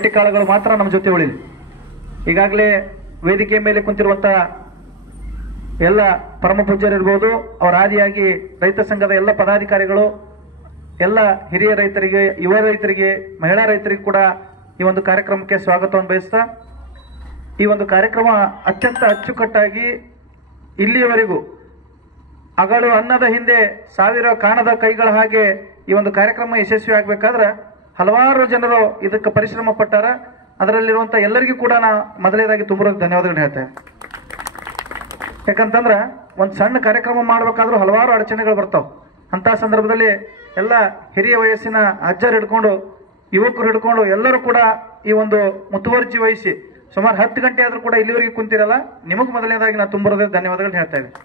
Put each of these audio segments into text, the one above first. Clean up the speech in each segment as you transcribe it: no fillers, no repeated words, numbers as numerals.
ಗಟ್ಟಿ ಕಾಳುಗಳು ಮಾತ್ರ ನಮ್ಮ ಜೊತೆ ಉಳಿಲಿ. ಈಗಾಗಲೇ ವೇದಿಕೆ ಮೇಲೆ ಕುಂತಿರುವಂತ ಎಲ್ಲ ಪರಮ ಪೂಜ್ಯರಿರ್ಬೋದು, ಅವರ ಆದಿಯಾಗಿ ರೈತ ಸಂಘದ ಎಲ್ಲ ಪದಾಧಿಕಾರಿಗಳು, ಎಲ್ಲ ಹಿರಿಯ ರೈತರಿಗೆ, ಯುವ ರೈತರಿಗೆ, ಮಹಿಳಾ ರೈತರಿಗೆ ಕೂಡ ಈ ಒಂದು ಕಾರ್ಯಕ್ರಮಕ್ಕೆ ಸ್ವಾಗತವನ್ನು ಬಯಸ್ತಾ, ಈ ಒಂದು ಕಾರ್ಯಕ್ರಮ ಅತ್ಯಂತ ಅಚ್ಚುಕಟ್ಟಾಗಿ ಇಲ್ಲಿಯವರೆಗೂ ಅಗಳು ಅನ್ನದ ಹಿಂದೆ ಸಾವಿರ ಕಾಣದ ಕೈಗಳ ಹಾಗೆ ಈ ಒಂದು ಕಾರ್ಯಕ್ರಮ ಯಶಸ್ವಿ ಆಗ್ಬೇಕಾದ್ರೆ ಹಲವಾರು ಜನರು ಇದಕ್ಕೆ ಪರಿಶ್ರಮ ಪಟ್ಟಾರ. ಅದರಲ್ಲಿರುವಂತ ಎಲ್ಲರಿಗೂ ಕೂಡ ನಾ ಮೊದಲನೇದಾಗಿ ತುಂಬ ಧನ್ಯವಾದಗಳು ಹೇಳ್ತೇನೆ. ಯಾಕಂತಂದ್ರ ಒಂದು ಸಣ್ಣ ಕಾರ್ಯಕ್ರಮ ಮಾಡ್ಬೇಕಾದ್ರೂ ಹಲವಾರು ಅಡಚಣೆಗಳು ಬರ್ತಾವ. ಅಂತ ಸಂದರ್ಭದಲ್ಲಿ ಎಲ್ಲ ಹಿರಿಯ ವಯಸ್ಸಿನ ಅಜ್ಜರು ಹಿಡ್ಕೊಂಡು, ಯುವಕರು ಹಿಡ್ಕೊಂಡು ಎಲ್ಲರೂ ಕೂಡ ಈ ಒಂದು ಮುತುವರ್ಜಿ ವಹಿಸಿ ಸುಮಾರು 10 ಗಂಟೆ ಆದ್ರೂ ಕೂಡ ಇಲ್ಲಿವರೆಗೆ ಕುಂತಿರಲ್ಲ. ನಿಮಗೂ ಮೊದಲನೇದಾಗಿ ನಾನು ತುಂಬ ಧನ್ಯವಾದಗಳು ಹೇಳ್ತಾ ಇದ್ದೀನಿ.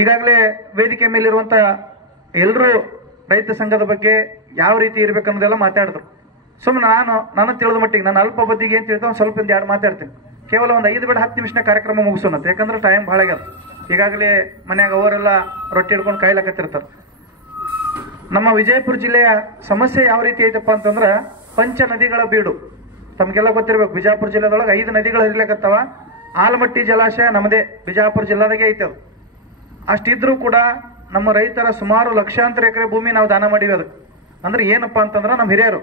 ಈಗಾಗಲೇ ವೇದಿಕೆ ಮೇಲಿರುವಂತ ಎಲ್ಲರೂ ರೈತ ಸಂಘದ ಬಗ್ಗೆ ಯಾವ ರೀತಿ ಇರ್ಬೇಕನ್ನೋದೆಲ್ಲ ಮಾತಾಡಿದ್ರು. ಸುಮ್ಮನೆ ನಾನು ತಿಳಿದ ಮಟ್ಟಿಗೆ ನಾನು ಅಲ್ಪ ಬದಿಗೆ ಅಂತ ಹೇಳ್ತಾ ಸ್ವಲ್ಪ ಎರಡು ಮಾತಾಡ್ತೀನಿ. ಕೇವಲ ಒಂದು 5 ಬೇಡ 10 ನಿಮಿಷನ ಕಾರ್ಯಕ್ರಮ ಮುಗಿಸೋಣಂತೆ. ಯಾಕಂದ್ರೆ ಟೈಮ್ ಭಾಳ ಆಗ್ಯದ. ಈಗಾಗಲೇ ಮನ್ಯಾಗ ಅವರೆಲ್ಲ ರೊಟ್ಟಿ ಹಿಡ್ಕೊಂಡು ಕಾಯ್ಲಾಕತ್ತಿರ್ತಾರೆ. ನಮ್ಮ ವಿಜಯಪುರ ಜಿಲ್ಲೆಯ ಸಮಸ್ಯೆ ಯಾವ ರೀತಿ ಐತಪ್ಪ ಅಂತಂದ್ರ ಪಂಚ ನದಿಗಳ ಬೀಡು. ತಮ್ಗೆಲ್ಲ ಗೊತ್ತಿರ್ಬೇಕು, ಬಿಜಾಪುರ ಜಿಲ್ಲೆದೊಳಗೆ 5 ನದಿಗಳು ಹರಿಲಿಕತ್ತವ. ಆಲಮಟ್ಟಿ ಜಲಾಶಯ ನಮ್ಮದೇ ಬಿಜಾಪುರ ಜಿಲ್ಲಾದಾಗೆ ಐತೆ. ಅದು ಅಷ್ಟಿದ್ರೂ ಕೂಡ ನಮ್ಮ ರೈತರ ಸುಮಾರು ಲಕ್ಷಾಂತರ ಎಕರೆ ಭೂಮಿ ನಾವು ದಾನ ಮಾಡಿವಿ. ಅದಕ್ಕೆ ಅಂದ್ರೆ ಏನಪ್ಪಾ ಅಂತಂದ್ರೆ ನಮ್ಮ ಹಿರಿಯರು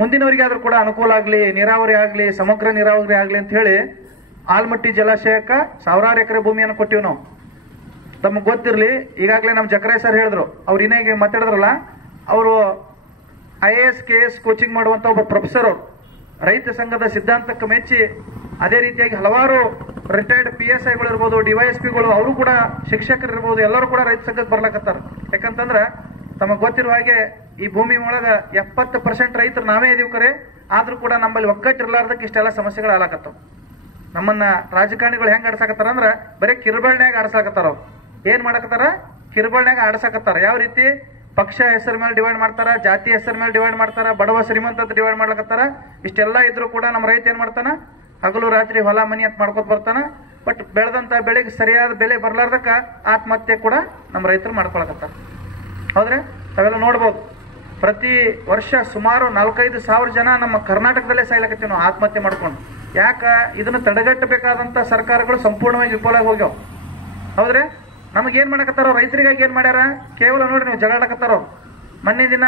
ಮುಂದಿನವರಿಗೆ ಆದ್ರೂ ಕೂಡ ಅನುಕೂಲ ಆಗ್ಲಿ, ನೀರಾವರಿ ಆಗ್ಲಿ, ಸಮಗ್ರ ನೀರಾವರಿ ಆಗ್ಲಿ ಅಂತ ಹೇಳಿ ಆಲಮಟ್ಟಿ ಜಲಾಶಯಕ್ಕೆ ಸಾವಿರಾರು ಎಕರೆ ಭೂಮಿಯನ್ನು ಕೊಟ್ಟಿವಿ ನಾವು. ತಮಗೆ ಗೊತ್ತಿರಲಿ, ಈಗಾಗಲೇ ನಮ್ಮ ಜಕರಾಯ್ ಸರ್ ಹೇಳಿದ್ರು, ಅವ್ರು ಇನ್ನೇಗೆ ಮಾತಾಡಿದ್ರಲ್ಲ, ಅವರು IAS KS ಕೋಚಿಂಗ್ ಮಾಡುವಂತ ಒಬ್ಬ ಪ್ರೊಫೆಸರ್. ಅವರು ರೈತ ಸಂಘದ ಸಿದ್ಧಾಂತಕ್ಕೆ ಮೆಚ್ಚಿ ಅದೇ ರೀತಿಯಾಗಿ ಹಲವಾರು ರಿಟೈರ್ಡ್ PSIಗಳು ಇರ್ಬೋದು, DYSPಗಳು, ಅವರು ಕೂಡ ಶಿಕ್ಷಕರು ಇರ್ಬೋದು, ಎಲ್ಲರೂ ಕೂಡ ರೈತ ಸಂಘಕ್ಕೆ ಬರ್ಲಕತ್ತಾರ. ಯಾಕಂತಂದ್ರೆ ತಮಗೆ ಗೊತ್ತಿರುವ ಹಾಗೆ ಈ ಭೂಮಿ ಒಳಗ 70% ರೈತರು ನಾವೇ ಇದೀವಿ ಕರೆ, ಆದ್ರೂ ಕೂಡ ನಮ್ಮಲ್ಲಿ ಒಗ್ಗಟ್ಟಿರ್ಲಾರ್ದಕ್ಕೆ ಇಷ್ಟೆಲ್ಲ ಸಮಸ್ಯೆಗಳು ಆಲಾಕತ್ತಾವ. ನಮ್ಮನ್ನ ರಾಜಕಾರಣಿಗಳು ಹೆಂಗ್ ಆಡ್ಸಾಕತ್ತಾರ ಅಂದ್ರ ಬರೀ ಕಿರುಬಳ್ನ್ಯಾಗ ಆಡ್ಸಾಕತ್ತಾರ. ಅವ್ರು ಏನ್ ಮಾಡಕತ್ತಾರ? ಕಿರುಬಳ್ನ್ಯಾಗ ಆಡ್ಸಾಕತ್ತಾರ. ಯಾವ ರೀತಿ? ಪಕ್ಷ ಹೆಸರ ಮೇಲೆ ಡಿವೈಡ್ ಮಾಡ್ತಾರ, ಜಾತಿ ಹೆಸರ ಮೇಲೆ ಡಿವೈಡ್ ಮಾಡ್ತಾರ, ಬಡವ ಶ್ರೀಮಂತ ಅಂತ ಡಿವೈಡ್ ಮಾಡ್ಲಕತ್ತಾರ. ಇಷ್ಟೆಲ್ಲ ಇದ್ರು ಕೂಡ ನಮ್ಮ ರೈತ ಏನ್ ಮಾಡ್ತಾನ? ಹಗಲು ರಾತ್ರಿ ಹೊಲ ಮನಿ ಅಂತ ಮಾಡ್ಕೊತ ಬರ್ತಾನ. ಬಟ್ ಬೆಳೆದಂತ ಬೆಳೆಗೆ ಸರಿಯಾದ ಬೆಲೆ ಬರ್ಲಾರ್ದಕ್ಕ ಆತ್ಮಹತ್ಯೆ ಕೂಡ ನಮ್ಮ ರೈತರು ಮಾಡ್ಕೊಳಕತ್ತಾರ. ಹೌದ್ರೆ? ತಾವೆಲ್ಲ ನೋಡ್ಬೋದು, ಪ್ರತಿ ವರ್ಷ ಸುಮಾರು 4-5 ಸಾವಿರ ಜನ ನಮ್ಮ ಕರ್ನಾಟಕದಲ್ಲೇ ಸಾಯ್ಲಕತ್ತೀವಿ ನಾವು ಆತ್ಮಹತ್ಯೆ ಮಾಡ್ಕೊಂಡು. ಯಾಕ? ಇದನ್ನು ತಡೆಗಟ್ಟಬೇಕಾದಂತ ಸರ್ಕಾರಗಳು ಸಂಪೂರ್ಣವಾಗಿ ವಿಫಲ ಹೋಗ್ಯಾವ. ಹೌದ್ರೆ? ನಮಗೇನ್ ಮಾಡಕತ್ತಾರ? ರೈತರಿಗಾಗಿ ಏನ್ ಮಾಡ್ಯಾರ? ಕೇವಲ ನೋಡಿ ನೀವು ಜಗಳಾಡಕತ್ತಾರ. ಅವ್ರು ಮೊನ್ನೆ ದಿನ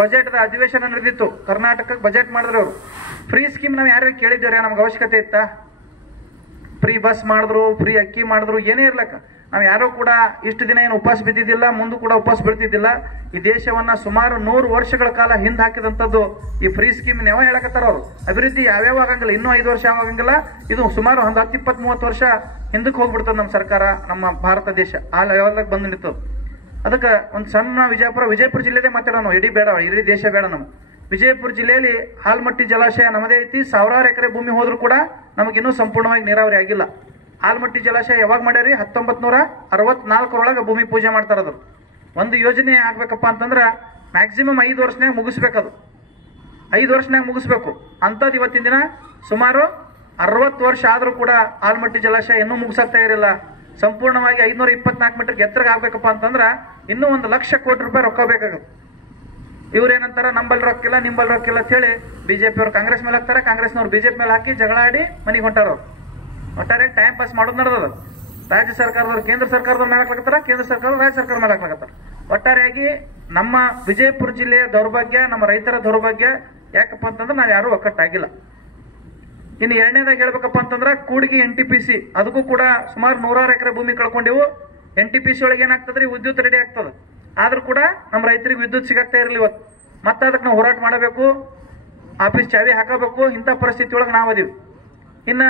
ಬಜೆಟ್ ಅಧಿವೇಶನ ನಡೆದಿತ್ತು, ಕರ್ನಾಟಕಕ್ಕೆ ಬಜೆಟ್ ಮಾಡಿದ್ರು. ಅವರು ಫ್ರೀ ಸ್ಕೀಮ್ ನಾವು ಯಾರು ಕೇಳಿದ್ದೇವ್ರಿ? ನಮ್ಗೆ ಅವಶ್ಯಕತೆ ಇತ್ತಾ? ಫ್ರೀ ಬಸ್ ಮಾಡಿದ್ರು, ಫ್ರೀ ಅಕ್ಕಿ ಮಾಡಿದ್ರು, ಏನೇ ಇರ್ಲಕ್ಕ ನಾವು ಯಾರು ಕೂಡ ಇಷ್ಟು ದಿನ ಏನು ಉಪವಾಸ ಬಿದ್ದಿದ್ದಿಲ್ಲ, ಮುಂದೂ ಕೂಡ ಉಪವಾಸ ಬೀಳ್ತಿದ್ದಿಲ್ಲ. ಈ ದೇಶವನ್ನ ಸುಮಾರು 100 ವರ್ಷಗಳ ಕಾಲ ಹಿಂದೆ ಹಾಕಿದಂಥದ್ದು ಈ ಫ್ರೀ ಸ್ಕೀಮ್ ಯಾವ ಹೇಳಕತ್ತಾರ. ಅವರು ಅಭಿವೃದ್ಧಿ ಯಾವ್ಯಾವ ಆಗಂಗಿಲ್ಲ, ಇನ್ನೂ 5 ವರ್ಷ ಆಗಂಗಿಲ್ಲ. ಇದು ಸುಮಾರು ಒಂದು 10, 20, 30 ವರ್ಷ ಹಿಂದಕ್ಕೆ ಹೋಗ್ಬಿಡ್ತದೆ ನಮ್ಮ ಸರ್ಕಾರ, ನಮ್ಮ ಭಾರತ ದೇಶ ಆ ಲೆವೆಲ್ದಾಗ ಬಂದು ನಿಂತು. ಅದಕ್ಕೆ ಒಂದು ಸಣ್ಣ ವಿಜಯಪುರ ಜಿಲ್ಲೆದೇ ಮಾತಾಡೋಣ, ಇಡೀ ಬೇಡ, ಇಡೀ ದೇಶ ಬೇಡ. ನಮ್ಮ ವಿಜಯಪುರ ಜಿಲ್ಲೆಯಲ್ಲಿ ಆಲಮಟ್ಟಿ ಜಲಾಶಯ ನಮ್ಮದೇ ಐತಿ. ಸಾವಿರಾರು ಎಕರೆ ಭೂಮಿ ಹೋದ್ರೂ ಕೂಡ ನಮಗಿನ್ನೂ ಸಂಪೂರ್ಣವಾಗಿ ನೀರಾವರಿ ಆಗಿಲ್ಲ. ಆಲಮಟ್ಟಿ ಜಲಾಶಯ ಯಾವಾಗ ಮಾಡ್ಯಾರಿ? 1964 ಭೂಮಿ ಪೂಜೆ ಮಾಡ್ತಾರ. ಅದು ಒಂದು ಯೋಜನೆ ಆಗ್ಬೇಕಪ್ಪ ಅಂತಂದ್ರ ಮ್ಯಾಕ್ಸಿಮಮ್ 5 ವರ್ಷನಾಗ ಮುಗಿಸ್ಬೇಕದು. 5 ವರ್ಷನಾಗ ಮುಗಿಸ್ಬೇಕು ಅಂತದ್ ಇವತ್ತಿನ ದಿನ ಸುಮಾರು 60 ವರ್ಷ ಆದ್ರೂ ಕೂಡ ಆಲಮಟ್ಟಿ ಜಲಾಶಯ ಇನ್ನೂ ಮುಗಿಸಾಗ್ತಾ ಇರಲಿಲ್ಲ. ಸಂಪೂರ್ಣವಾಗಿ 524 ಮೀಟರ್ ಎತ್ತರಕ್ಕೆ ಆಗ್ಬೇಕಪ್ಪ ಅಂತಂದ್ರ ಇನ್ನೂ 1 ಲಕ್ಷ ಕೋಟಿ ರೂಪಾಯಿ ರೊಕ್ಕ ಬೇಕಾಗುತ್ತೆ. ಇವ್ರೇನಂತಾರ? ನಂಬಲ್ ರೊಕ್ಕಿಲ್ಲ, ನಿಂಬಲ್ ರೊಕ್ಕಿಲ್ಲ ಅಂತ ಹೇಳಿ ಬಿಜೆಪಿ ಅವ್ರು ಕಾಂಗ್ರೆಸ್ ಮೇಲೆ ಹಾಕ್ತಾರೆ, ಕಾಂಗ್ರೆಸ್ನವ್ರು ಬಿಜೆಪಿ ಮೇಲೆ ಹಾಕಿ ಜಗಳ ಆಡಿ ಮನೆಗೆ ಹೊಂಟಾರ. ಒಟ್ಟಾರೆ ಟೈಮ್ ಪಾಸ್ ಮಾಡೋದು ನಡೆದದ. ರಾಜ್ಯ ಸರ್ಕಾರದವ್ರು ಕೇಂದ್ರ ಸರ್ಕಾರದವ್ರ ಮೇಲೆ ಹಾಕ್ಲಕತ್ತಾರ, ಕೇಂದ್ರ ಸರ್ಕಾರ ರಾಜ್ಯ ಸರ್ಕಾರ ಮೇಲೆ ಹಾಕ್ಲಕತ್ತಾರ. ಒಟ್ಟಾರೆಯಾಗಿ ನಮ್ಮ ವಿಜಯಪುರ ಜಿಲ್ಲೆಯ ದೌರ್ಭಾಗ್ಯ, ನಮ್ಮ ರೈತರ ದೌರ್ಭಾಗ್ಯ. ಯಾಕಪ್ಪ ಅಂತಂದ್ರೆ ನಾವು ಯಾರು ಒಕ್ಕಟ್ಟಾಗಿಲ್ಲ. ಇನ್ನು ಎರಡನೇದಾಗಿ ಹೇಳ್ಬೇಕಪ್ಪ ಅಂತಂದ್ರ ಕೂಡಿಗೆ NTPC, ಅದಕ್ಕೂ ಕೂಡ ಸುಮಾರು 100 ಎಕರೆ ಭೂಮಿ ಕಳ್ಕೊಂಡಿವು. NTPC ಒಳಗೆ ಏನಾಗ್ತದ್ರಿ? ವಿದ್ಯುತ್ ರೆಡಿ ಆಗ್ತದ. ಆದ್ರೂ ಕೂಡ ನಮ್ಮ ರೈತರಿಗೆ ವಿದ್ಯುತ್ ಸಿಗಾಗ್ತಾ ಇರಲಿ. ಇವತ್ತು ಮತ್ತೆ ಅದಕ್ಕೆ ನಾವು ಹೋರಾಟ ಮಾಡಬೇಕು, ಆಫೀಸ್ ಚಾವಿ ಹಾಕಬೇಕು. ಇಂಥ ಪರಿಸ್ಥಿತಿ ಒಳಗೆ ನಾವು ಅದೀವಿ. ಇನ್ನ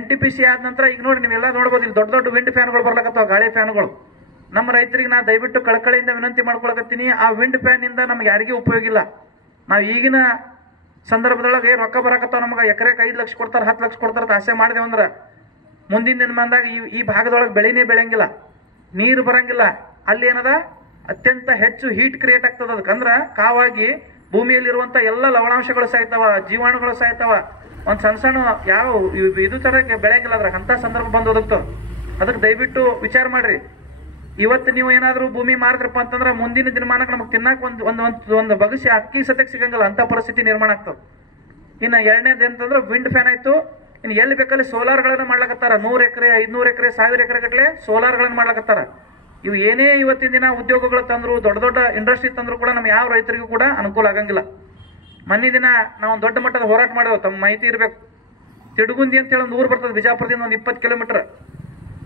NTPC ಆದ ನಂತರ ಈಗ ನೋಡಿ, ನೀವೆಲ್ಲ ನೋಡ್ಬೋದು, ಇಲ್ಲಿ ದೊಡ್ಡ ದೊಡ್ಡ ವಿಂಡ್ ಫ್ಯಾನ್ಗಳು ಬರ್ಲಕತ್ತಾವ, ಗಾಳಿ ಫ್ಯಾನ್ಗಳು. ನಮ್ಮ ರೈತರಿಗೆ ನಾ ದಯವಿಟ್ಟು ಕಳಕಳಿಯಿಂದ ವಿನಂತಿ ಮಾಡ್ಕೊಳಕತ್ತೀನಿ, ಆ ವಿಂಡ್ ಫ್ಯಾನ್ ಇಂದ ನಮ್ಗೆ ಯಾರಿಗೂ ಉಪಯೋಗ ಇಲ್ಲ. ನಾವು ಈಗಿನ ಸಂದರ್ಭದೊಳಗೆ ರೊಕ್ಕ ಬರಕತ್ತಾವ, ನಮ್ಗೆ ಎಕರೆಗೆ 5 ಲಕ್ಷ ಕೊಡ್ತಾರೆ, 10 ಲಕ್ಷ ಕೊಡ್ತಾರೆ ಅಂತ ಆಸೆ ಮಾಡಿದೆವು ಅಂದ್ರೆ ಮುಂದಿನ ದಿನಮಾನದಾಗ ಈ ಭಾಗದೊಳಗೆ ಬೆಳೆನೇ ಬೆಳೆಯಂಗಿಲ್ಲ, ನೀರು ಬರಂಗಿಲ್ಲ. ಅಲ್ಲಿ ಏನದ ಅತ್ಯಂತ ಹೆಚ್ಚು ಹೀಟ್ ಕ್ರಿಯೇಟ್ ಆಗ್ತದ. ಅದಕ್ಕಂದ್ರ ಕಾವಾಗಿ ಭೂಮಿಯಲ್ಲಿರುವಂತ ಎಲ್ಲ ಲವಣಾಂಶಗಳು ಸಾಯ್ತಾವ, ಜೀವಾಣುಗಳು ಸಾಯ್ತಾವ. ಒಂದು ಸಣ್ಣ ಯಾವ ಇದು ತರ ಬೆಳೆಯಂಗಿಲ್ಲ. ಅದ್ರಾಗ ಅಂತ ಸಂದರ್ಭ ಬಂದು ಒದಗ್ತಾವ. ಅದಕ್ಕೆ ದಯವಿಟ್ಟು ವಿಚಾರ ಮಾಡ್ರಿ. ಇವತ್ತು ನೀವು ಏನಾದರೂ ಭೂಮಿ ಮಾರಿದ್ರಪ್ಪ ಅಂತಂದ್ರೆ ಮುಂದಿನ ದಿನಮಾನಕ್ಕೆ ನಮಗೆ ತಿನ್ನಕ್ಕೆ ಒಂದು ಬಗಸಿ ಅಕ್ಕಿ ಸತ್ಯಕ್ಕೆ ಸಿಗಂಗಿಲ್ಲ ಅಂತ ಪರಿಸ್ಥಿತಿ ನಿರ್ಮಾಣ ಆಗ್ತದೆ. ಇನ್ನು ಎರಡನೇದು ಅಂತಂದ್ರೆ ವಿಂಡ್ ಫ್ಯಾನ್ ಆಯ್ತು. ಇನ್ನು ಎಲ್ಲಿ ಬೇಕಲ್ಲಿ ಸೋಲಾರ್ಗಳನ್ನು ಮಾಡ್ಲಕತ್ತಾರ. 100 ಎಕರೆ 500 ಎಕರೆ 1000 ಎಕರೆ ಗಟ್ಟಲೆ ಸೋಲಾರ್ಗಳನ್ನು ಮಾಡ್ಲಕತ್ತಾರ. ಇವು ಏನೇ ಇವತ್ತಿನ ದಿನ ಉದ್ಯೋಗಗಳು ತಂದ್ರು, ದೊಡ್ಡ ದೊಡ್ಡ ಇಂಡಸ್ಟ್ರಿ ತಂದ್ರು ಕೂಡ ನಮ್ಮ ಯಾವ ರೈತರಿಗೂ ಕೂಡ ಅನುಕೂಲ ಆಗಂಗಿಲ್ಲ. ಮೊನ್ನೆ ದಿನ ನಾವು ದೊಡ್ಡ ಮಟ್ಟದ ಹೋರಾಟ ಮಾಡಿದೆವು, ತಮ್ಮ ಮಾಹಿತಿ ಇರಬೇಕು. ತಿಡುಗುಂದಿ ಅಂತ ಹೇಳಿ ಒಂದು ಊರು ಬರ್ತದೆ ಬಿಜಾಪುರದಿಂದ ಒಂದು 20 ಕಿಲೋಮೀಟರ್.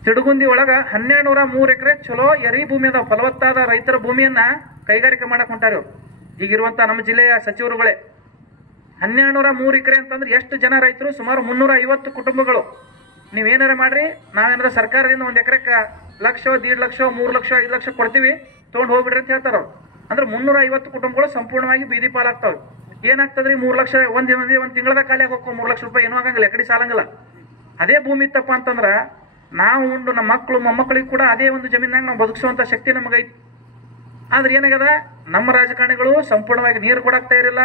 ತಿಡುಗುಂದಿ ಒಳಗ 1203 ಎಕರೆ ಚಲೋ ಎರಿ ಭೂಮಿ ಅದಾವ, ಫಲವತ್ತಾದ ರೈತರ ಭೂಮಿಯನ್ನ ಕೈಗಾರಿಕೆ ಮಾಡಕ್ ಹೊಂಟಾರ. ಈಗಿರುವಂತ ನಮ್ಮ ಜಿಲ್ಲೆಯ ಸಚಿವರುಗಳೇ 1203 ಎಕರೆ ಅಂತಂದ್ರೆ ಎಷ್ಟು ಜನ ರೈತರು? ಸುಮಾರು 350 ಕುಟುಂಬಗಳು. ನೀವೇನಾರ ಮಾಡ್ರಿ, ನಾವೇನಾರ ಸರ್ಕಾರದಿಂದ 1 ಎಕರೆಕ್ಕೆ 1 ಲಕ್ಷ, 1.5 ಲಕ್ಷ, 3 ಲಕ್ಷ, 5 ಲಕ್ಷ ಕೊಡ್ತೀವಿ, ತೊಗೊಂಡು ಹೋಗ್ಬಿಡ್ರಿ ಅಂತ ಹೇಳ್ತಾರ ಅವ್ರು. ಅಂದ್ರೆ 350 ಕುಟುಂಬಗಳು ಸಂಪೂರ್ಣವಾಗಿ ಬೀದಿ ಪಾಲಾಗ್ತಾವೆ. ಏನಾಗ್ತದ್ರಿ? 3 ಲಕ್ಷ ಒಂದು ತಿಂಗಳದ ಖಾಲಿ ಆಗೋಕ್ಕೋ 3 ಲಕ್ಷ ರೂಪಾಯಿ ಏನೂ ಆಗಂಗಿಲ್ಲ, ಎಕಡೆ ಸಾಲಂಗಿಲ್ಲ. ಅದೇ ಭೂಮಿ ಇತ್ತಪ್ಪ ಅಂತಂದ್ರ ನಾವು ಉಂಡು ನಮ್ಮ ಮಕ್ಕಳು ಮೊಮ್ಮಕ್ಕಳಿಗೆ ಕೂಡ ಅದೇ ಒಂದು ಜಮೀನಾಗ ನಾವು ಬದುಕಿಸುವಂತ ಶಕ್ತಿ ನಮಗೈತಿ. ಆದ್ರೆ ಏನಾಗದ, ನಮ್ಮ ರಾಜಕಾರಣಿಗಳು ಸಂಪೂರ್ಣವಾಗಿ ನೀರು ಕೊಡಾಕ್ತಾ ಇರಲಿಲ್ಲ.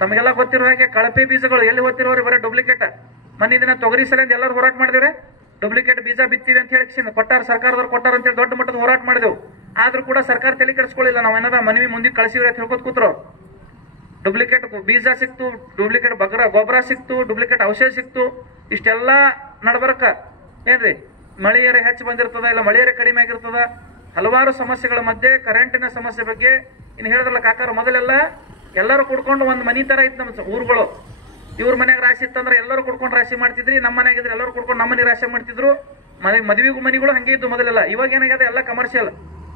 ತಮಗೆಲ್ಲ ಗೊತ್ತಿರೋ ಹಾಗೆ ಕಳಪೆ ಬೀಜಗಳು ಎಲ್ಲಿ ಗೊತ್ತಿರೋರಿ ಬರೀ ಡೂಪ್ಲಿಕೇಟ್. ಮೊನ್ನೆ ದಿನ ತೊಗರಿ ಸಲಿಂದ ಎಲ್ಲರೂ ಹೋರಾಟ ಮಾಡಿದ್ರೆ ಡೂಪ್ಲಿಕೇಟ್ ಬೀಜ ಬಿತ್ತೀವಿ ಅಂತ ಹೇಳಿ ಕೊಟ್ಟಾರ, ಸರ್ಕಾರದವ್ರು ಕೊಟ್ಟಾರ ಅಂತೇಳಿ ದೊಡ್ಡ ಮಟ್ಟದ ಹೋರಾಟ ಮಾಡಿದೆವು. ಆದ್ರೂ ಕೂಡ ಸರ್ಕಾರ ತಲೆ ಕೆಡಿಸ್ಕೊಳ್ಳಿಲ್ಲ. ನಾವು ಏನದ ಮನವಿ ಮುಂದೆ ಕಳಿಸಿವ್ರಿ ಅಂತ ಹೇಳ್ಕೊತ ಕೂತ್ರು. ಡೂಪ್ಲಿಕೇಟ್ ಬೀಜ ಸಿಕ್ತು, ಡೂಪ್ಲಿಕೇಟ್ ಗೊಬ್ಬರ ಸಿಕ್ತು, ಡೂಪ್ಲಿಕೇಟ್ ಔಷಧ ಸಿಕ್ತು. ಇಷ್ಟೆಲ್ಲ ನಡ್ಬರಕ ಏನ್ರಿ ಮಳೆಯರೆ ಹೆಚ್ಚು ಬಂದಿರ್ತದ, ಇಲ್ಲ ಮಳೆಯರೆ ಕಡಿಮೆ ಆಗಿರ್ತದ. ಹಲವಾರು ಸಮಸ್ಯೆಗಳ ಮಧ್ಯೆ ಕರೆಂಟಿನ ಸಮಸ್ಯೆ ಬಗ್ಗೆ ಇನ್ನು ಹೇಳಿದ್ರಲ್ಲ ಕಾಕಾರ, ಮೊದಲೆಲ್ಲ ಎಲ್ಲರೂ ಕುಡ್ಕೊಂಡು ಒಂದು ಮನಿ ತರ ಇತ್ತು ನಮ್ಮ ಊರುಗಳು. ಇವ್ರ ಮನ್ಯಾಗ ರಾಶಿ ಇತ್ತಂದ್ರೆ ಎಲ್ಲರೂ ಕುಡ್ಕೊಂಡು ರಾಶಿ ಮಾಡ್ತಿದ್ರಿ, ನಮ್ಮ ಮನ್ಯಾಗ ಇದ್ರೆ ಎಲ್ಲರೂ ಕುಡ್ಕೊಂಡು ನಮ್ಮ ಮನೆ ರಾಶಿ ಮಾಡ್ತಿದ್ರು. ಮದುವೆಗೂ ಮನಿಗಳು ಹಂಗೆ ಇದ್ದು ಮೊದಲೆಲ್ಲ. ಇವಾಗ ಏನಾಗ್ಯದ, ಎಲ್ಲ ಕಮರ್ಷಿಯಲ್,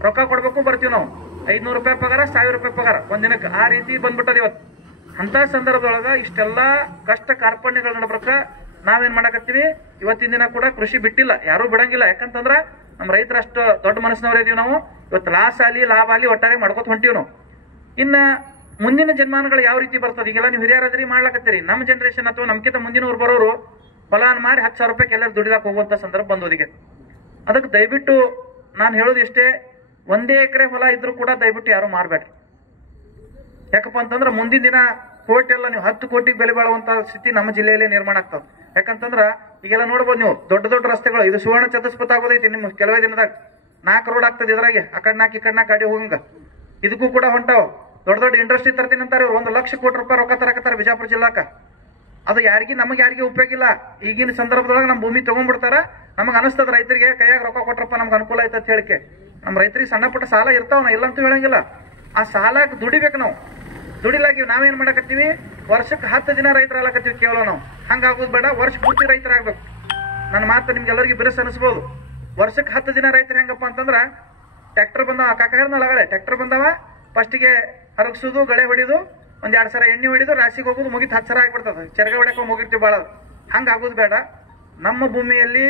ರೊಕ್ಕ ಕೊಡ್ಬೇಕು ಬರ್ತೀವಿ ನಾವು. 500 ರೂಪಾಯಿ ಪಗಾರ, 1000 ರೂಪಾಯಿ ಪಗಾರ ಒಂದಿನಕ್ಕೆ, ಆ ರೀತಿ ಬಂದ್ಬಿಟ್ಟದ ಇವತ್ತು. ಅಂತ ಸಂದರ್ಭದೊಳಗ ಇಷ್ಟೆಲ್ಲಾ ಕಷ್ಟ ಕಾರ್ಪಣ್ಯಗಳ ನಡ್ಬರ್ಕ ನಾವೇನ್ ಮಾಡಕತ್ತೀವಿ, ಇವತ್ತಿನ ದಿನ ಕೂಡ ಕೃಷಿ ಬಿಟ್ಟಿಲ್ಲ, ಯಾರು ಬಿಡಂಗಿಲ್ಲ. ಯಾಕಂತಂದ್ರ ನಮ್ಮ ರೈತರ ಅಷ್ಟು ದೊಡ್ಡ ಮನಸ್ಸಿನವ್ರ ಇದೀವಿ ನಾವು. ಇವತ್ತು ಲಾಸ್ ಆಲಿ ಲಾಭ ಆಲಿ ಒಟ್ಟಾರೆ ಮಾಡ್ಕೊತ ಹೊಂಟೀವಿ ನಾವು. ಇನ್ನ ಮುಂದಿನ ಜನ್ಮಾನಗಳು ಯಾವ ರೀತಿ ಬರ್ತದೆ, ಈಗೆಲ್ಲ ನೀವು ಹಿರಿಯರಾದ್ರಿ ಮಾಡ್ಲಾಕತ್ತೀರಿ. ನಮ್ಮ ಜನರೇಷನ್ ಅಥವಾ ನಮ್ಕಿಂತ ಮುಂದಿನವ್ರು ಬರೋರು ಫಲಾನ್ ಮಾರಿ 10,000 ರೂಪಾಯಿ ಎಲ್ಲರೂ ದುಡಿದಾಕ ಹೋಗುವಂತ ಸಂದರ್ಭ ಬಂದೋದಿಗೆ. ಅದಕ್ಕೆ ದಯವಿಟ್ಟು ನಾನು ಹೇಳೋದು ಇಷ್ಟೇ, 1 ಎಕರೆ ಹೊಲ ಇದ್ರೂ ಕೂಡ ದಯವಿಟ್ಟು ಯಾರು ಮಾರ್ಬೇಡ್ರಿ. ಯಾಕಪ್ಪ ಅಂತಂದ್ರೆ ಮುಂದಿನ ದಿನ ಕೋಟಿ ಎಲ್ಲ ನೀವು 10 ಕೋಟಿಗೆ ಬೆಲೆ ಬಾಳುವಂತ ಸ್ಥಿತಿ ನಮ್ಮ ಜಿಲ್ಲೆಯಲ್ಲೇ ನಿರ್ಮಾಣ ಆಗ್ತದೆ. ಯಾಕಂತಂದ್ರ ಈಗೆಲ್ಲ ನೋಡ್ಬೋದು ನೀವು, ದೊಡ್ಡ ದೊಡ್ಡ ರಸ್ತೆಗಳು, ಇದು ಸುವರ್ಣ ಚತುಷ್ಪಥ ಆಗೋದೈತಿ ನಿಮ್ಮ ಕೆಲವೇ ದಿನದಾಗ. 4 ರೋಡ್ ಆಗ್ತದೆ ಇದ್ರಾಗೆ, ಆ ಕಡೆ 4 ಈ ಕಡೆ 4 ಗಾಡಿ ಹೋಗಂಗ. ಇದಕ್ಕೂ ಕೂಡ ಹೊಂಟಾವ್. ದೊಡ್ಡ ದೊಡ್ಡ ಇಂಡಸ್ಟ್ರಿ ತರ್ತೀನಿ ಅಂತಾರೆ ಇವ್ರು. 1 ಲಕ್ಷ ಕೋಟಿ ರೂಪಾಯಿ ರೊಕ್ಕ ತರಕತ್ತಾರ ಬಿಜಾಪುರ ಜಿಲ್ಲಾಕ. ಅದು ನಮಗೆ ಯಾರಿಗೆ ಉಪಯೋಗ ಇಲ್ಲ. ಈಗಿನ ಸಂದರ್ಭದೊಳಗೆ ನಮ್ಮ ಭೂಮಿ ತಗೊಂಡ್ಬಿಡ್ತಾರ. ನಮಗೆ ಅನಿಸ್ತದ ರೈತರಿಗೆ ಕೈಯಾಗ ರೊಕ್ಕ ಕೊಟ್ರಪ್ಪ ನಮ್ಗೆ ಅನುಕೂಲ ಆಯ್ತು ಅಂತ ಹೇಳಿಕೆ. ನಮ್ಮ ರೈತರಿಗೆ ಸಣ್ಣ ಪುಟ್ಟ ಸಾಲ ಇರ್ತಾವ, ನಾವು ಇಲ್ಲಂತೂ ಹೇಳಂಗಿಲ್ಲ. ಆ ಸಾಲಕ್ಕೆ ದುಡಿಬೇಕು ನಾವು. ದುಡಿಲಾಗಿ ನಾವೇನ್ ಮಾಡಕತ್ತೀವಿ, ವರ್ಷಕ್ಕೆ 10 ದಿನ ರೈತರ ಆಗ್ಲಕತ್ತೀವಿ ಕೇವಲ ನಾವು. ಹಂಗಾಗೋದು ಬೇಡ, ವರ್ಷ ಪೂರ್ತಿ ರೈತರಾಗ್ಬೇಕು. ನನ್ನ ಮಾತು ನಿಮ್ಗೆಲ್ಲರಿಗೆ ಬಿರುಸು ಅನಿಸ್ಬೋದು. ವರ್ಷಕ್ಕೆ 10 ದಿನ ರೈತರು ಹೆಂಗಪ್ಪ ಅಂತಂದ್ರ, ಟ್ರ್ಯಾಕ್ಟರ್ ಬಂದವ, ಕಾಕ ಹೇಳಿದ್ನಲ್ಲ ಟ್ರ್ಯಾಕ್ಟರ್ ಬಂದವ, ಫಸ್ಟಿಗೆ ಹರಗಿಸೋದು, ಗಳೆ ಹೊಡಿದು, 1-2 ಸಲ ಎಣ್ಣೆ ಹೊಡಿದು, ರಾಶಿಗೆ ಹೋಗೋದು, ಮುಗಿದು 10 ಸಲ ಆಗ್ಬಿಡ್ತದೆ. ಚೆರಗ ಹೊಡಕ್ಕೆ ಮುಗಿರ್ತೀವಿ ಭಾಳ. ಹಂಗಾಗೋದು ಬೇಡ. ನಮ್ಮ ಭೂಮಿಯಲ್ಲಿ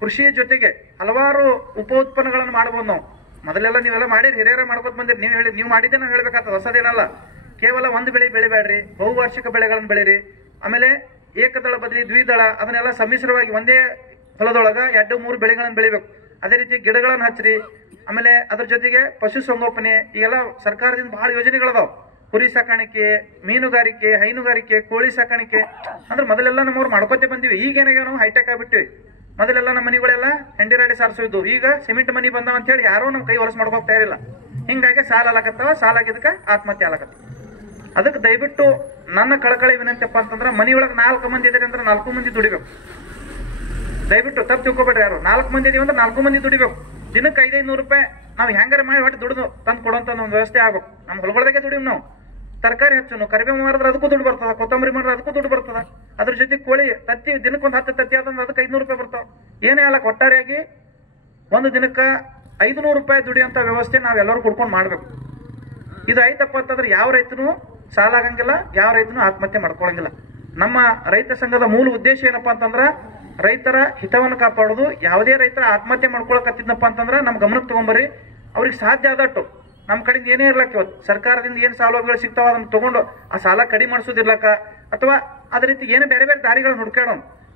ಕೃಷಿಯ ಜೊತೆಗೆ ಹಲವಾರು ಉಪ ಉತ್ಪನ್ನಗಳನ್ನು ಮಾಡ್ಬೋದು ನಾವು. ಮೊದಲೆಲ್ಲ ನೀವೆಲ್ಲ ಮಾಡಿರಿ, ಹಿರಿಯರ ಮಾಡ್ಕೊತ ಬಂದಿರಿ. ನೀವು ಮಾಡಿದ್ದೆ ನಾವು ಹೇಳ್ಬೇಕಾಗ್ತದೆ, ಹೊಸದೇನಲ್ಲ. ಕೇವಲ ಒಂದು ಬೆಳೆ ಬೆಳಿಬೇಡ್ರಿ, ಬಹುವಾರ್ಷಿಕ ಬೆಳೆಗಳನ್ನು ಬೆಳೀರಿ. ಆಮೇಲೆ ಏಕದಳ ಬದಲಿ ದ್ವಿದಳ, ಅದನ್ನೆಲ್ಲ ಸಮ್ಮಿಶ್ರವಾಗಿ ಒಂದೇ ಹೊಲದೊಳಗ 2-3 ಬೆಳೆಗಳನ್ನು ಬೆಳಿಬೇಕು. ಅದೇ ರೀತಿ ಗಿಡಗಳನ್ನು ಹಚ್ಚ್ರಿ. ಆಮೇಲೆ ಅದ್ರ ಜೊತೆಗೆ ಪಶು ಸಂಗೋಪನೆ, ಈಗೆಲ್ಲ ಸರ್ಕಾರದಿಂದ ಬಹಳ ಯೋಜನೆಗಳದಾವ್. ಕುರಿ ಸಾಕಾಣಿಕೆ, ಮೀನುಗಾರಿಕೆ, ಹೈನುಗಾರಿಕೆ, ಕೋಳಿ ಸಾಕಾಣಿಕೆ. ಅಂದ್ರೆ ಮೊದಲೆಲ್ಲ ನಮ್ಮವ್ರು ಮಾಡ್ಕೋತೆ ಬಂದಿವಿ. ಈಗೇನಾಗ ನಾವು ಹೈಟೆಕ್ ಆಗ್ಬಿಟ್ಟಿವಿ. ಮೊದಲೆಲ್ಲ ನಮ್ಮ ಮನೆಗಳೆಲ್ಲ ಹೆಂಡಿರಾಡಿ ಸಾರಿಸೋದು, ಈಗ ಸಿಮೆಂಟ್ ಮನಿ ಬಂದಾವ ಅಂತ ಹೇಳಿ ಯಾರೋ ನಮ್ಮ ಕೈ ಹೊರಸ್ ಮಾಡ್ಕೋತಾ ಇರಲಿಲ್ಲ. ಹಿಂಗಾಗಿ ಸಾಲ ಆಲಕತ್ತವ, ಸಾಲ ಆಗಿದ್ದಕ್ಕೆ ಆತ್ಮಹತ್ಯೆ ಆಲಕತ್ತವ. ಅದಕ್ಕೆ ದಯವಿಟ್ಟು ನನ್ನ ಕಳಕಳಿ ವಿನಂತಿಯಪ್ಪ ಅಂತಂದ್ರೆ, ಮನೆಯೊಳಗೆ 4 ಮಂದಿ ಇದ್ದಾರೆ ಅಂದ್ರೆ 4 ಮಂದಿ ದುಡಿಬೇಕು. ದಯವಿಟ್ಟು ತಪ್ಪು ತಿಳ್ಕೊಬೇಡ್ರಿ ಯಾರು. 4 ಮಂದಿ ಇದೀವಿ ಅಂದ್ರೆ 4 ಮಂದಿ ದುಡಿಬೇಕು. ದಿನಕ್ಕೆ 500-500 ರೂಪಾಯಿ ನಾವು ಹೆಂಗಾರ ಮಾಡಿ ಒಟ್ಟು ದುಡಿದು ತಂದು ಕೊಡುವಂತ ಒಂದು ವ್ಯವಸ್ಥೆ ಆಗ್ಬೇಕು. ನಮ್ಮ ಹೊಲಗೊಳದಾಗೆ ದುಡಿವು ನಾವು. ತರಕಾರಿ ಹಚ್ಚು, ಕರಿಬೇವು ಮಾರಿದ್ರೆ ಅದಕ್ಕೂ ದುಡ್ಡು ಬರ್ತದ, ಕೊತ್ತಂಬರಿ ಮಾಡಿದ್ರೆ ಅದಕ್ಕೂ ದುಡ್ಡು ಬರ್ತದ. ಅದ್ರ ಜೊತೆ ಕೋಳಿ ತತ್ತಿ ದಿನಕ್ಕೆ ಒಂದು 10 ತತ್ತಿ ಆದಂದ್ರೆ ಅದಕ್ಕೆ 500 ರೂಪಾಯಿ ಬರ್ತಾವ. ಏನೇ ಅಲ್ಲಕ್ಕೆ ಒಟ್ಟಾರೆಯಾಗಿ ಒಂದು ದಿನಕ್ಕೆ 500 ರೂಪಾಯಿ ದುಡಿಯುವಂತ ವ್ಯವಸ್ಥೆ ನಾವೆಲ್ಲರೂ ಕುಡ್ಕೊಂಡು ಮಾಡ್ಬೇಕು. ಇದು ಆಯ್ತಪ್ಪ ಅಂತಂದ್ರೆ ಯಾವ ರೈತನು ಸಾಲ ಆಗಂಗಿಲ್ಲ, ಯಾವ ರೈತನು ಆತ್ಮಹತ್ಯೆ ಮಾಡ್ಕೊಳಂಗಿಲ್ಲ. ನಮ್ಮ ರೈತ ಸಂಘದ ಮೂಲ ಉದ್ದೇಶ ಏನಪ್ಪಾ ಅಂತಂದ್ರ, ರೈತರ ಹಿತವನ್ನು ಕಾಪಾಡೋದು. ಯಾವುದೇ ರೈತರ ಆತ್ಮಹತ್ಯೆ ಮಾಡ್ಕೊಳಕತ್ತಿದ್ನಪ್ಪ ಅಂತಂದ್ರೆ ನಮ್ಮ ಗಮನಕ್ಕೆ ತಗೊಂಬರ್ರಿ. ಅವ್ರಿಗೆ ಸಾಧ್ಯ ಆದಟ್ಟು ನಮ್ಮ ಕಡೆಯಿಂದ ಏನೇ ಇರ್ಲಕ್ಕ, ಇವತ್ತು ಸರ್ಕಾರದಿಂದ ಏನು ಸೌಲಭ್ಯಗಳು ಸಿಗ್ತಾವ ಅದನ್ನ ತಗೊಂಡು ಆ ಸಾಲ ಕಡಿಮೆ ಮಾಡಿಸೋದಿರ್ಲಕ್ಕ, ಅಥವಾ ಅದೇ ರೀತಿ ಏನು ಬೇರೆ ಬೇರೆ ದಾರಿಗಳನ್ನು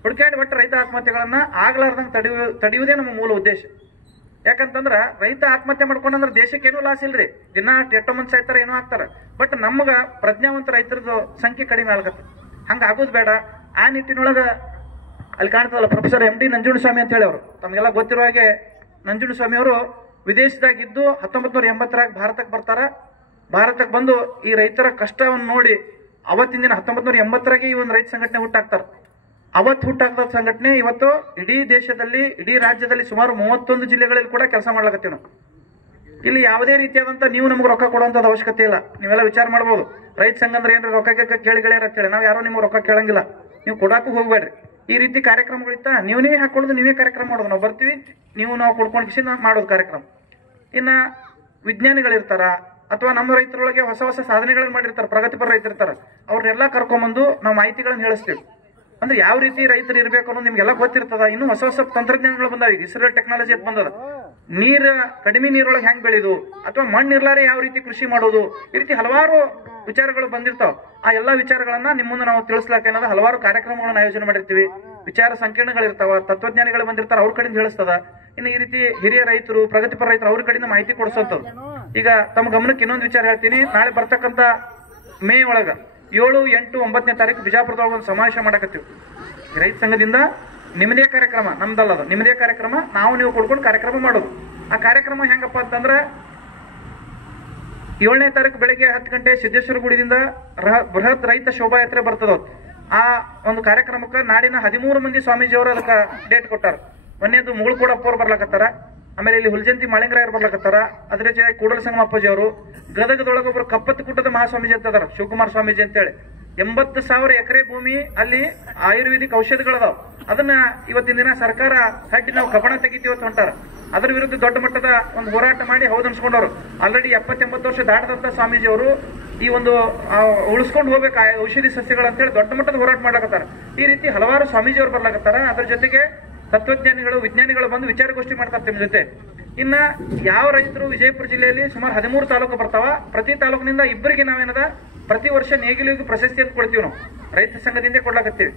ಹುಡ್ಕ್ಯಾಡಿ ಒಟ್ಟು ರೈತ ಆತ್ಮಹತ್ಯೆಗಳನ್ನ ಆಗ್ಲಾರ್ದಂಗೆ ತಡೆಯುವುದೇ ನಮ್ಮ ಮೂಲ ಉದ್ದೇಶ. ಯಾಕಂತಂದ್ರ ರೈತ ಆತ್ಮಹತ್ಯೆ ಮಾಡ್ಕೊಂಡ್ರೆ ದೇಶಕ್ಕೆ ಏನೂ ಲಾಸ್ ಇಲ್ರಿ. ದಿನ 8 ಮಂದಿ ಸಾಯ್ತಾರ, ಏನೋ ಆಗ್ತಾರ. ಬಟ್ ನಮ್ಗ ಪ್ರಜ್ಞಾವಂತ ರೈತರದ್ದು ಸಂಖ್ಯೆ ಕಡಿಮೆ ಆಗ್ಲತ್ತ. ಹಂಗ ಆಗೋದು ಬೇಡ. ಆ ನಿಟ್ಟಿನೊಳಗ ಅಲ್ಲಿ ಕಾಣ್ತದಲ್ಲ ಪ್ರೊಫೆಸರ್ MD ನಂಜುಂಡಸ್ವಾಮಿ ಅಂತ ಹೇಳಿ ಅವರು, ತಮಗೆಲ್ಲ ಗೊತ್ತಿರೋ ಹಾಗೆ ನಂಜುಂಡಸ್ವಾಮಿ ಅವರು ವಿದೇಶದಾಗಿದ್ದು 1980ರಾಗ ಭಾರತಕ್ಕೆ ಬರ್ತಾರ. ಭಾರತಕ್ಕೆ ಬಂದು ಈ ರೈತರ ಕಷ್ಟವನ್ನು ನೋಡಿ ಅವತ್ತಿನ ದಿನ 1980ರಾಗೆ ಈ ಒಂದು ರೈತ ಸಂಘಟನೆ ಹುಟ್ಟಾಕ್ತಾರ. ಅವತ್ತು ಹುಟ್ಟಾಕ್ದ ಸಂಘಟನೆ ಇವತ್ತು ಇಡೀ ದೇಶದಲ್ಲಿ, ಇಡೀ ರಾಜ್ಯದಲ್ಲಿ ಸುಮಾರು 31 ಜಿಲ್ಲೆಗಳಲ್ಲಿ ಕೂಡ ಕೆಲಸ ಮಾಡ್ಲಾಕತ್ತೀವಿ ನಾವು. ಇಲ್ಲಿ ಯಾವುದೇ ರೀತಿಯಾದಂತ ನೀವು ನಮ್ಗೆ ರೊಕ್ಕ ಕೊಡುವಂತದ ಅವಶ್ಯಕತೆ ಇಲ್ಲ. ನೀವೆಲ್ಲ ವಿಚಾರ ಮಾಡ್ಬೋದು, ರೈತ ಸಂಘ ಅಂದ್ರೆ ಏನ್ರಿ ರೊಕ್ಕ ಕೇಳಿಗಳೇರ ಅಂತೇಳಿ. ನಾವು ಯಾರೋ ನಿಮ್ಗೆ ರೊಕ್ಕ ಕೇಳಂಗಿಲ್ಲ, ನೀವು ಕೊಡಾಕು ಹೋಗ್ಬೇಡ್ರಿ. ಈ ರೀತಿ ಕಾರ್ಯಕ್ರಮಗಳಿತ್ತ ನೀವೇ ಹಾಕೊಳ್ಳೋದು, ನೀವೇ ಕಾರ್ಯಕ್ರಮ ಮಾಡೋದು. ನಾವು ಬರ್ತೀವಿ, ನಾವು ಕೊಡ್ಕೊಂಡು ಕಿಸಿ ಮಾಡೋದು ಕಾರ್ಯಕ್ರಮ. ಇನ್ನ ವಿಜ್ಞಾನಿಗಳಿರ್ತಾರ ಅಥವಾ ನಮ್ಮ ರೈತರೊಳಗೆ ಹೊಸ ಹೊಸ ಸಾಧನೆಗಳನ್ನ ಮಾಡಿರ್ತಾರೆ, ಪ್ರಗತಿಪರ ರೈತರಿರ್ತಾರ, ಅವ್ರನ್ನೆಲ್ಲ ಕರ್ಕೊಂಬಂದು ನಾವು ಮಾಹಿತಿಗಳನ್ನ ಹೇಳಿಸ್ತೀವಿ. ಅಂದ್ರೆ ಯಾವ ರೀತಿ ರೈತರು ಇರ್ಬೇಕು ಅನ್ನೋದು ನಿಮ್ಗೆಲ್ಲ ಗೊತ್ತಿರ್ತದ. ಇನ್ನು ಹೊಸ ಹೊಸ ತಂತ್ರಜ್ಞಾನಗಳು ಬಂದಾವ. ಈಗ ಇಸ್ರೇಲ್ ಟೆಕ್ನಾಲಜಿ ಅಂತ ಬಂದದ. ಕಡಿಮೆ ನೀರೊಳಗೆ ಹೆಂಗ್ ಬೆಳೆಯೋದು ಅಥವಾ ಮಣ್ಣು ಇರ್ಲಾರೆ ಯಾವ ರೀತಿ ಕೃಷಿ ಮಾಡೋದು, ಈ ರೀತಿ ಹಲವಾರು ವಿಚಾರಗಳು ಬಂದಿರ್ತಾವ. ಆ ಎಲ್ಲಾ ವಿಚಾರಗಳನ್ನ ನಿಮ್ಮ ಮುಂದೆ ನಾವು ತಿಳಿಸ್ಲಾಕ ಏನದ ಹಲವಾರು ಕಾರ್ಯಕ್ರಮಗಳನ್ನ ಆಯೋಜನೆ ಮಾಡಿರ್ತೀವಿ. ವಿಚಾರ ಸಂಕಿರಣಗಳಿರ್ತಾವ, ತತ್ವಜ್ಞಾನಿಗಳು ಬಂದಿರ್ತಾರ, ಅವ್ರ ಕಡೆಯಿಂದ ಹೇಳಿಸ್ತದ. ಇನ್ನು ಈ ರೀತಿ ಹಿರಿಯ ರೈತರು, ಪ್ರಗತಿಪರ ರೈತರು ಅವ್ರ ಕಡೆಯಿಂದ ಮಾಹಿತಿ ಕೊಡಿಸೋದು. ಈಗ ತಮ್ಮ ಗಮನಕ್ಕೆ ಇನ್ನೊಂದು ವಿಚಾರ ಹೇಳ್ತೀನಿ. ನಾಳೆ ಬರ್ತಕ್ಕಂತ ಮೇ ಒಳಗ 7, 8, 9ನೇ ತಾರೀಕು ಬಿಜಾಪುರದೊಳಗೆ ಒಂದು ಸಮಾವೇಶ ಮಾಡಕತ್ತೀವಿ. ರೈತ ಸಂಘದಿಂದ ನಿಮ್ಮದೇ ಕಾರ್ಯಕ್ರಮ, ನಮ್ದಲ್ಲದ ನಿಮ್ಮದೇ ಕಾರ್ಯಕ್ರಮ, ನೀವು ಕೊಡ್ಕೊಂಡು ಕಾರ್ಯಕ್ರಮ ಮಾಡೋದು. ಆ ಕಾರ್ಯಕ್ರಮ ಹೆಂಗಪ್ಪ ಅಂತಂದ್ರೆ 7ನೇ ತಾರೀಕು ಬೆಳಗ್ಗೆ 10 ಗಂಟೆ ಸಿದ್ದೇಶ್ವರ ಗುಡಿದಿಂದ ಬೃಹತ್ ರೈತ ಶೋಭಾಯಾತ್ರೆ ಬರ್ತದ. ಆ ಒಂದು ಕಾರ್ಯಕ್ರಮಕ್ಕೆ ನಾಡಿನ 13 ಮಂದಿ ಸ್ವಾಮೀಜಿಯವರು ಅದಕ್ಕೆ ಡೇಟ್ ಕೊಟ್ಟಾರ. ಮೊನ್ನೆದು ಮುಗುಳ್ಕೋಡಪ್ಪ ಅವ್ರು ಬರ್ಲಾಕತ್ತಾರ, ಆಮೇಲೆ ಇಲ್ಲಿ ಹುಲ್ಜಂತಿ ಮಾಳಿಂಗರಾಯರು ಬರ್ಲಾಕತ್ತಾರ, ಅದ್ರ ಜೊತೆ ಕೂಡಲ ಸಂಗಮ ಅಪ್ಪಾಜಿ ಅವರು, ಗದಗದೊಳಗೆ ಒಬ್ಬರು ಕಪ್ಪತ್ತು ಕುಟ್ಟದ ಮಹಾಸ್ವಾಮೀಜಿ ಅಂತದಾರ, ಶಿವಕುಮಾರ ಸ್ವಾಮೀಜಿ ಅಂತೇಳಿ. 80,000 ಎಕರೆ ಭೂಮಿ ಅಲ್ಲಿ ಆಯುರ್ವೇದಿಕ್ ಔಷಧಿಗಳದಾವ್. ಅದನ್ನ ಇವತ್ತಿನ ದಿನ ಸರ್ಕಾರ ಹಟ್ಟಿ ನಾವು ಕಬ್ಬಣ ತೆಗಿತೀವಿ ಅಂತ ಹೊಂಟಾರ. ಅದ್ರ ವಿರುದ್ಧ ದೊಡ್ಡ ಮಟ್ಟದ ಒಂದು ಹೋರಾಟ ಮಾಡಿ ಹೌದನ್ಸ್ಕೊಂಡವ್ರು. ಆಲ್ರೆಡಿ 70-80 ವರ್ಷ ದಾಟದಂತ ಸ್ವಾಮೀಜಿ ಅವರು ಈ ಒಂದು ಉಳಿಸ್ಕೊಂಡು ಹೋಗ್ಬೇಕು ಔಷಧಿ ಸಸ್ಯಗಳಂತೇಳಿ ದೊಡ್ಡ ಮಟ್ಟದ ಹೋರಾಟ ಮಾಡ್ಲಾಕತ್ತಾರ. ಈ ರೀತಿ ಹಲವಾರು ಸ್ವಾಮೀಜಿಯವರು ಬರ್ಲಾಕತ್ತಾರ. ಅದ್ರ ಜೊತೆಗೆ ತತ್ವಜ್ಞಾನಿಗಳು, ವಿಜ್ಞಾನಿಗಳು ಬಂದು ವಿಚಾರಗೋಷ್ಠಿ ಮಾಡ್ತಾರೆ ನಿಮ್ಮ ಜೊತೆ. ಇನ್ನ ಯಾವ ರೈತರು ವಿಜಯಪುರ ಜಿಲ್ಲೆಯಲ್ಲಿ ಸುಮಾರು 13 ತಾಲೂಕು ಬರ್ತಾವ. ಪ್ರತಿ ತಾಲೂಕಿನಿಂದ ಇಬ್ಬರಿಗೆ ನಾವೇನದ ಪ್ರತಿ ವರ್ಷ ನೇಗಿಲಿಗೆ ಪ್ರಶಸ್ತಿ ಅಂತ ಕೊಡ್ತೀವಿ. ನಾವು ರೈತ ಸಂಘದಿಂದ ಕೊಡ್ಲಾಕತ್ತೀವಿ.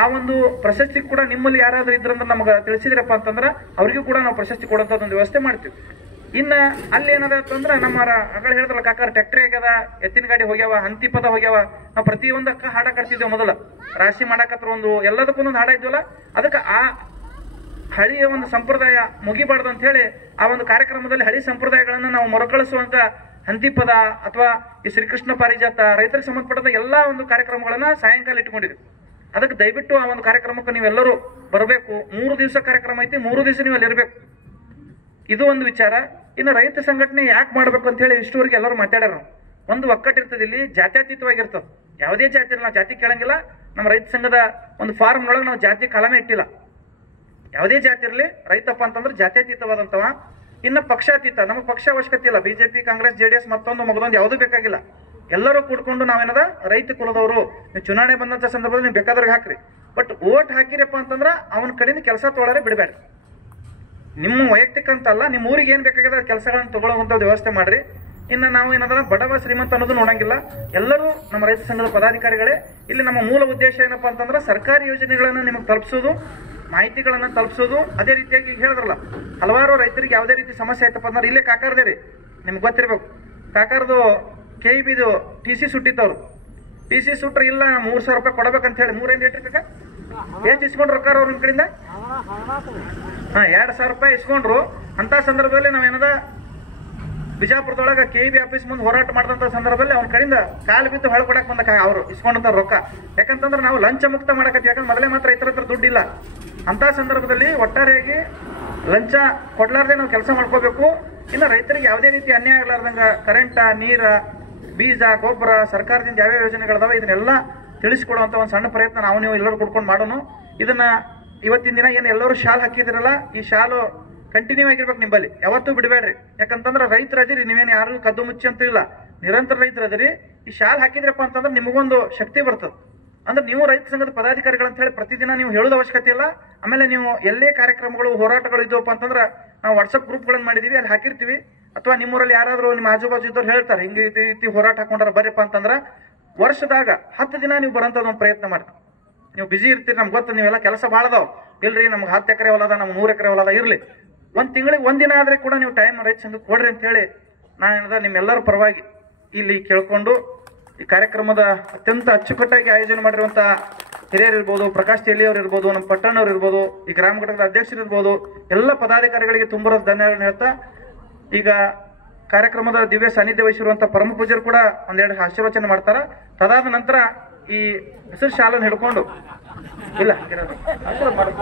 ಆ ಒಂದು ಪ್ರಶಸ್ತಿ ಕೂಡ ನಿಮ್ಮಲ್ಲಿ ಯಾರಾದ್ರೂ ಇದ್ರಂದ್ರೆ ನಮ್ಗೆ ತಿಳಿಸಿದ್ರಪ್ಪ ಅಂತಂದ್ರೆ ಅವ್ರಿಗೂ ಕೂಡ ನಾವು ಪ್ರಶಸ್ತಿ ಕೊಡುವಂತ ಒಂದು ವ್ಯವಸ್ಥೆ ಮಾಡ್ತೀವಿ. ಇನ್ನ ಅಲ್ಲಿ ಏನದ ಅಂತಂದ್ರೆ ನಮ್ಮ ಅಗಳ ಹೇಳಿದ್ರಲ್ಲ ಕಾಕಾರ, ಟ್ಯಾಕ್ಟ್ರಿ ಆಗ್ಯದ, ಎತ್ತಿನ ಗಾಡಿ ಹೋಗ್ಯಾವ, ಹಂತಿ ಪದ ಹೋಗ್ಯಾವ. ನಾವು ಪ್ರತಿಯೊಂದಕ್ಕ ಹಾಡ ಕಟ್ತಿದ್ದೇವೆ. ಮೊದಲ ರಾಶಿ ಮಾಡಾಕತ್ರ ಒಂದು ಎಲ್ಲದಕ್ಕೂ ಒಂದು ಹಾಡ ಇದ್ವಲ್ಲ, ಅದಕ್ಕೆ ಆ ಹಳಿಯ ಒಂದು ಸಂಪ್ರದಾಯ ಮುಗಿಬಾರ್ದು ಅಂತ ಹೇಳಿ ಆ ಒಂದು ಕಾರ್ಯಕ್ರಮದಲ್ಲಿ ಹಳಿ ಸಂಪ್ರದಾಯಗಳನ್ನ ನಾವು ಮರುಕಳಿಸುವಂತ ಹಂತಿಪದ ಅಥವಾ ಈ ಶ್ರೀಕೃಷ್ಣ ಪಾರಿಜಾತ, ರೈತರಿಗೆ ಸಂಬಂಧಪಟ್ಟ ಎಲ್ಲಾ ಒಂದು ಕಾರ್ಯಕ್ರಮಗಳನ್ನ ಸಾಯಂಕಾಲ ಇಟ್ಕೊಂಡಿದ್ವಿ. ಅದಕ್ಕೆ ದಯವಿಟ್ಟು ಆ ಒಂದು ಕಾರ್ಯಕ್ರಮಕ್ಕೆ ನೀವೆಲ್ಲರೂ ಬರಬೇಕು. 3 ದಿವಸ ಕಾರ್ಯಕ್ರಮ ಐತಿ, 3 ದಿವಸ ನೀವು ಅಲ್ಲಿ ಇರ್ಬೇಕು. ಇದು ಒಂದು ವಿಚಾರ. ಇನ್ನು ರೈತ ಸಂಘಟನೆ ಯಾಕೆ ಮಾಡ್ಬೇಕು ಅಂತ ಹೇಳಿ ಇಷ್ಟವರೆಗೆ ಎಲ್ಲರೂ ಮಾತಾಡ್ಯಾರ. ಒಂದು ಒಕ್ಕಟ್ಟಿರ್ತದೆ, ಇಲ್ಲಿ ಜಾತ್ಯತೀತವಾಗಿರ್ತದೆ. ಯಾವುದೇ ಜಾತಿ ಇರಲ್ಲ, ನಾವು ಜಾತಿ ಕೇಳಂಗಿಲ್ಲ. ನಮ್ಮ ರೈತ ಸಂಘದ ಒಂದು ಫಾರ್ಮ್ ಒಳಗೆ ನಾವು ಜಾತಿ ಕಲಮೆ ಇಟ್ಟಿಲ್ಲ. ಯಾವುದೇ ಜಾತಿ ಇರಲಿ, ರೈತಪ್ಪ ಅಂತಂದ್ರೆ ಜಾತ್ಯತೀತವಾದಂತವ. ಇನ್ನು ಪಕ್ಷಾತೀತ, ನಮಗೆ ಪಕ್ಷ ಅವಶ್ಯಕತೆ ಇಲ್ಲ. ಬಿಜೆಪಿ, ಕಾಂಗ್ರೆಸ್, ಜೆಡಿಎಸ್ ಮತ್ತೊಂದು ಮಗದೊಂದು ಯಾವುದೂ ಬೇಕಾಗಿಲ್ಲ. ಎಲ್ಲರೂ ಕೂಡ್ಕೊಂಡು ನಾವೇನದ ರೈತ ಕುಲದವರು. ನೀವು ಚುನಾವಣೆ ಬಂದಂತ ಸಂದರ್ಭದಲ್ಲಿ ನೀವು ಬೇಕಾದ್ರಿಗೆ ಹಾಕ್ರಿ, ಬಟ್ ಓಟ್ ಹಾಕಿರಪ್ಪ ಅಂತಂದ್ರ ಅವನ ಕಡೆಯಿಂದ ಕೆಲಸ ತೊಗೊಳಾರೆ ಬಿಡಬೇಡ್ರಿ. ನಿಮ್ಮ ವೈಯಕ್ತಿಕ ಅಂತಲ್ಲ, ನಿಮ್ಮ ಊರಿಗೆ ಏನ್ ಬೇಕಾಗಿದೆ ಕೆಲಸಗಳನ್ನ ತಗೊಳ್ಳುವಂತ ವ್ಯವಸ್ಥೆ ಮಾಡ್ರಿ. ಇನ್ನು ನಾವು ಏನದ ಬಡವ ಶ್ರೀಮಂತ ಅನ್ನೋದು ನೋಡಂಗಿಲ್ಲ. ಎಲ್ಲರೂ ನಮ್ಮ ರೈತ ಸಂಘದ ಪದಾಧಿಕಾರಿಗಳೇ. ಇಲ್ಲಿ ನಮ್ಮ ಮೂಲ ಉದ್ದೇಶ ಏನಪ್ಪಾ ಅಂತಂದ್ರೆ ಸರ್ಕಾರಿ ಯೋಜನೆಗಳನ್ನ ನಿಮಗೆ ತಲುಪಿಸೋದು, ಮಾಹಿತಿಗಳನ್ನ ತಲುಪಿಸೋದು. ಅದೇ ರೀತಿಯಾಗಿ ಹೇಳಿದ್ರಲ್ಲ, ಹಲವಾರು ರೈತರಿಗೆ ಯಾವುದೇ ರೀತಿ ಸಮಸ್ಯೆ ಆಯ್ತಪ್ಪ ಅಂದ್ರೆ ಇಲ್ಲೇ ಕಾಕಾರದೇ ರೀ, ನಿಮ್ಗೆ ಗೊತ್ತಿರ್ಬೇಕು. ಕಾಕಾರದು KEBದು TC ಸುಟ್ಟಿತ್ತವ್ರು. TC ಸುಟ್ರೆ ಇಲ್ಲ 3,000 ರೂಪಾಯಿ ಕೊಡಬೇಕಂತ ಹೇಳಿ 3 ಎಷ್ಟು ಇಸ್ಕೊಂಡ್ರು ರೊಕ್ಕ ಅವ್ರ ನಿಮ್ ಕಡೆಯಿಂದ? 2,000 ರೂಪಾಯಿ ಇಸ್ಕೊಂಡ್ರು. ಅಂತ ಸಂದರ್ಭದಲ್ಲಿ ನಾವೇನದ ಬಿಜಾಪುರದೊಳಗ KEB ಆಫೀಸ್ ಮುಂದೆ ಹೋರಾಟ ಮಾಡಿದಂತ ಸಂದರ್ಭದಲ್ಲಿ ಅವ್ನ ಕಡೆಯಿಂದ ಕಾಲು ಬಿದ್ದು ಹೊಳ್ಕೊಡಕ್ ಬಂದ ಅವ್ರು ಇಸ್ಕೊಂಡಂತ ರೊಕ್ಕ. ಯಾಕಂತಂದ್ರೆ ನಾವು ಲಂಚ ಮುಕ್ತ ಮಾಡಕತ್ತೀವಿ. ಯಾಕಂದ್ರೆ ಮೊದಲೇ ಮಾತ್ರ ರೈತರ ಹತ್ರ ದುಡ್ಡಿಲ್ಲ. ಅಂತ ಸಂದರ್ಭದಲ್ಲಿ ಒಟ್ಟಾರೆಯಾಗಿ ಲಂಚ ಕೊಡ್ಲಾರ್ದೆ ನಾವು ಕೆಲಸ ಮಾಡ್ಕೋಬೇಕು. ಇನ್ನು ರೈತರಿಗೆ ಯಾವುದೇ ರೀತಿ ಅನ್ಯಾಯ ಆಗ್ಲಾರ್ದಂಗ ಕರೆಂಟ, ನೀರ, ಬೀಜ, ಗೊಬ್ಬರ, ಸರ್ಕಾರದಿಂದ ಯಾವ್ಯಾವ ಯೋಜನೆಗಳದಾವ ಇದನ್ನೆಲ್ಲ ತಿಳಿಸಿಕೊಡುವಂತ ಒಂದು ಸಣ್ಣ ಪ್ರಯತ್ನ ನೀವು ಎಲ್ಲರೂ ಕೊಡ್ಕೊಂಡು ಮಾಡೋಣ. ಇದನ್ನ ಇವತ್ತಿನ ದಿನ ಏನು ಎಲ್ಲರೂ ಶಾಲ್ ಹಾಕಿದಿರಲ್ಲ, ಈ ಶಾಲು ಕಂಟಿನ್ಯೂ ಆಗಿರ್ಬೇಕು ನಿಮ್ಮಲ್ಲಿ, ಯಾವತ್ತೂ ಬಿಡಬೇಡ್ರಿ. ಯಾಕಂತಂದ್ರೆ ರೈತರ ಅದಿರಿ, ನೀವೇನು ಯಾರು ಕದ್ದು ಮುಚ್ಚಿ ಅಂತ ಇಲ್ಲ, ನಿರಂತರ ರೈತರ ಅದಿರಿ. ಈ ಶಾಲ್ ಹಾಕಿದ್ರಪ್ಪ ಅಂತಂದ್ರೆ ನಿಮಗೊಂದು ಶಕ್ತಿ ಬರ್ತದೆ. ಅಂದ್ರೆ ನೀವು ರೈತ ಸಂಘದ ಪದಾಧಿಕಾರಿಗಳಂತ ಹೇಳಿ ಪ್ರತಿದಿನ ನೀವು ಹೇಳೋದು ಅವಶ್ಯಕತೆ ಇಲ್ಲ. ಆಮೇಲೆ ನೀವು ಎಲ್ಲೇ ಕಾರ್ಯಕ್ರಮಗಳು, ಹೋರಾಟಗಳು ಇದ್ದವಪ್ಪ ಅಂತಂದ್ರೆ ನಾವು ವಾಟ್ಸಪ್ ಗ್ರೂಪ್ಗಳನ್ನು ಮಾಡಿದೀವಿ, ಅಲ್ಲಿ ಹಾಕಿರ್ತೀವಿ. ಅಥವಾ ನಿಮ್ಮೂರಲ್ಲಿ ಯಾರಾದರೂ ನಿಮ್ಮ ಆಜುಬಾಜು ಇದ್ದವ್ರು ಹೇಳ್ತಾರೆ ಹಿಂಗೆ ರೀತಿ ಹೋರಾಟ ಹಾಕೊಂಡ್ರ ಬರ್ಯಪ್ಪ ಅಂತಂದ್ರೆ ವರ್ಷದಾಗ 10 ದಿನ ನೀವು ಬರೋಂಥದ್ದು ಒಂದು ಪ್ರಯತ್ನ ಮಾಡಿ. ನೀವು ಬಿಜಿ ಇರ್ತೀರಿ, ನಮ್ಗೆ ಗೊತ್ತು, ನೀವೆಲ್ಲ ಕೆಲಸ ಭಾಳದಾವ್. ಇಲ್ರಿ ನಮ್ಗೆ 10 ಎಕರೆ ಹೊಲದ, ನಮ್ಗೆ 100 ಎಕರೆ ಹೊಲದ, ಇರಲಿ ಒಂದು ತಿಂಗಳಿಗೆ 1 ದಿನ ಆದ್ರೆ ಕೂಡ ನೀವು ಟೈಮ್ ರೈತ ಸಂಘಕ್ಕೆ ಕೊಡ್ರಿ ಅಂತ ಹೇಳಿ ನಾನು ನಿಮ್ಮೆಲ್ಲರ ಪರವಾಗಿ ಇಲ್ಲಿ ಕೇಳ್ಕೊಂಡು ಈ ಕಾರ್ಯಕ್ರಮದ ಅತ್ಯಂತ ಅಚ್ಚುಕಟ್ಟಾಗಿ ಆಯೋಜನೆ ಮಾಡಿರುವಂತ ಹಿರಿಯರು ಇರ್ಬೋದು, ಪ್ರಕಾಶ್ ತೆಲಿಯವ್ರು ಇರ್ಬೋದು, ನಮ್ಮ ಪಟ್ಟಣ್ಣವ್ರು ಇರ್ಬೋದು, ಈ ಗ್ರಾಮ ಘಟಕದ ಅಧ್ಯಕ್ಷರು ಇರ್ಬೋದು, ಎಲ್ಲ ಪದಾಧಿಕಾರಿಗಳಿಗೆ ತುಂಬ ಧನ್ಯವಾದ ಹೇಳ್ತಾ ಈಗ ಕಾರ್ಯಕ್ರಮದ ದಿವ್ಯ ಸಾನ್ನಿಧ್ಯ ವಹಿಸಿರುವಂತ ಪರಮ ಪೂಜ್ಯರು ಕೂಡ ಒಂದೆರಡು ಆಶೀರ್ವಚನೆ ಮಾಡ್ತಾರ. ತದಾದ ನಂತರ ಈ ಹೆಸರು ಶಾಲನ್ನು ಹಿಡ್ಕೊಂಡು ಇಲ್ಲ ಆಶೀರ್ವಾದ ಮಾಡು.